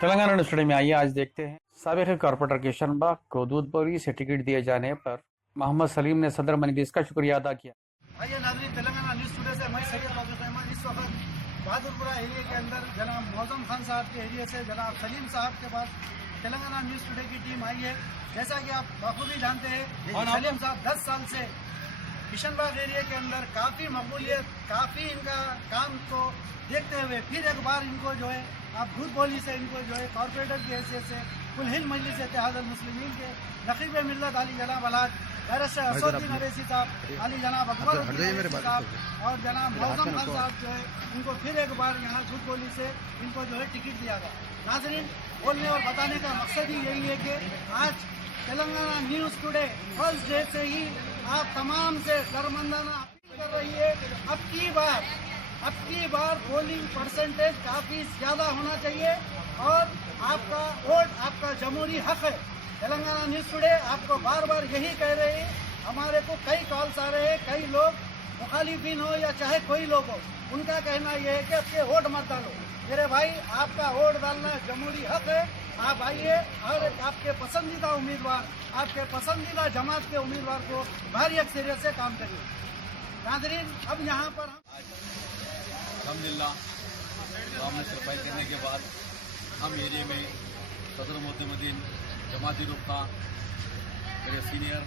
Telangana news today में आइए आज देखते हैं साबिक कॉर्पोरेटर किशन बाग को दूधपुरी से टिकट दिए जाने पर मोहम्मद सलीम ने सदर मजलिस का शुक्रिया अदा किया। आइए नाज़रीन, तेलंगाना न्यूज़ टुडे से मैं सैयद वाक़िफ़ अहमद इस वक्त बहादुरपुरा एरिया के अंदर जनाब मौज़म खान साहब के एरिया से जनाब सलीम साहब के पास तेलंगाना न्यूज़ टुडे की टीम आई है। जैसा कि आप बखूबी जानते हैं, सलीम साहब 10 साल से किशन बाग एरिया के अंदर काफ़ी मकबूलियत, काफ़ी इनका काम को देखते हुए फिर एक बार इनको जो है आप दूध बोली से इनको जो है कॉर्पोरेटर की हैसियत से कुल हिंद मजलिस इत्तेहादुल मुस्लिमीन के नक़ीब मिल्लत अली जनाब अलहाज बैरिस्टर असदुद्दीन अवैसी साहब, अली जनाब अकबरुद्दीन अवैसी साहब और जनाब मौज़म खान साहब जो है इनको फिर एक बार यहाँ दूध बोली से इनको जो है टिकट दिया गया। नाज़रीन, बोलने और बताने का मकसद ही यही है कि आज Telangana news today first day से ही आप तमाम से शर्मंदाना अपील कर रही है, अब की बार पोलिंग परसेंटेज काफ़ी ज़्यादा होना चाहिए और आपका वोट आपका जमहूरी हक है। तेलंगाना न्यूज़ टुडे आपको बार बार यही कह रहे हैं। हमारे को कई कॉल्स आ रहे हैं, कई लोग मुखालिफिन हो या चाहे कोई लोग हो, उनका कहना यह है कि आपके वोट मत डालो। मेरे भाई, आपका वोट डालना जमहूरी हक है। आप आइए और आपके पसंदीदा उम्मीदवार, आपके पसंदीदा जमात के उम्मीदवार को भारी अक्सरियत से काम करिए। नाज़रीन, अब यहाँ पर अल्हम्दुलिल्लाह गाँव में सफाई करने के बाद हम एरिया में सदर मोहतमदीन जमाती रुखा मेरे सीनियर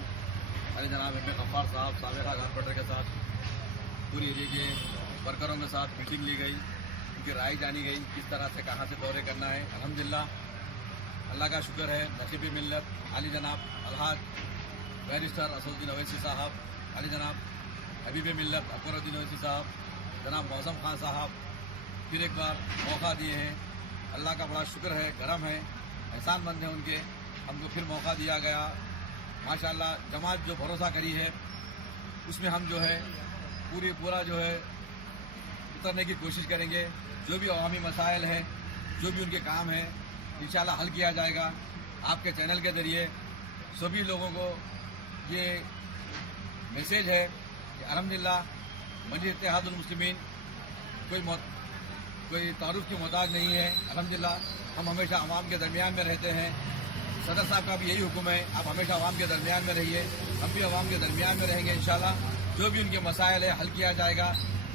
अरे जनाब एम गफ्फार साहब साबिका कॉर्पोरेटर के साथ पूरी एरिया के वर्करों के साथ मीटिंग ली गई, उनकी राय जानी गई किस तरह से कहाँ से दौरे करना है। अल्हम्दुलिल्लाह अल्लाह का शुक्र है, नसीब मिल्लत अली जनाब अलहाज बैरिस्टर असदुद्दीन अवैसी साहब, अली जनाब हबीब मिल्लत अकबरुद्दीन अवैसी साहब, जनाब मौज़म खान साहब फिर एक बार मौका दिए हैं। अल्लाह का बड़ा शुक्र है, करम है, एहसान मंद है उनके, हमको फिर मौका दिया गया। माशाअल्लाह जमात जो भरोसा करी है उसमें हम जो है पूरा जो है उतरने की कोशिश करेंगे। जो भी अवामी मसाइल है, जो भी उनके काम है, इंशाअल्लाह हल किया जाएगा। आपके चैनल के ज़रिए सभी लोगों को ये मैसेज है कि अल्हम्दुलिल्लाह मजलिस इत्तेहादुल मुस्लिमीन कोई तारुफ की मोहताज नहीं है। अल्हम्दुलिल्लाह हम हमेशा अवाम के दरमियान में रहते हैं। सदर साहब का भी यही हुक्म है, आप हमेशा अवाम के दरमियान में रहिए, हम भी अवाम के दरमियान में रहेंगे। इंशाअल्लाह जो भी उनके मसाइल है हल किया जाएगा।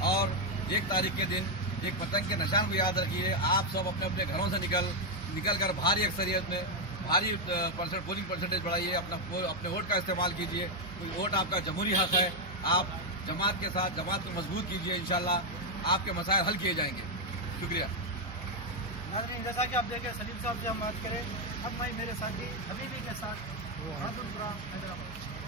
और 1 तारीख के दिन एक पतंग के निशान को याद रखिए, आप सब अपने अपने घरों से निकल कर भारी अक्सरियत में भारी पोलिंग परसेंटेज बढ़ाइए, अपने वोट का इस्तेमाल कीजिए। वोट आपका जमहूरी हक है। आप जमात के साथ जमात को मजबूत कीजिए, इंशाअल्लाह आपके मसाइल हल किए जाएंगे। शुक्रिया। नाज़रीन, जैसा कि आप देखें सलीम साहब से हम बात करें, अब मैं मेरे साथी हबीबी के साथ बहादुरपुरा हैदराबाद।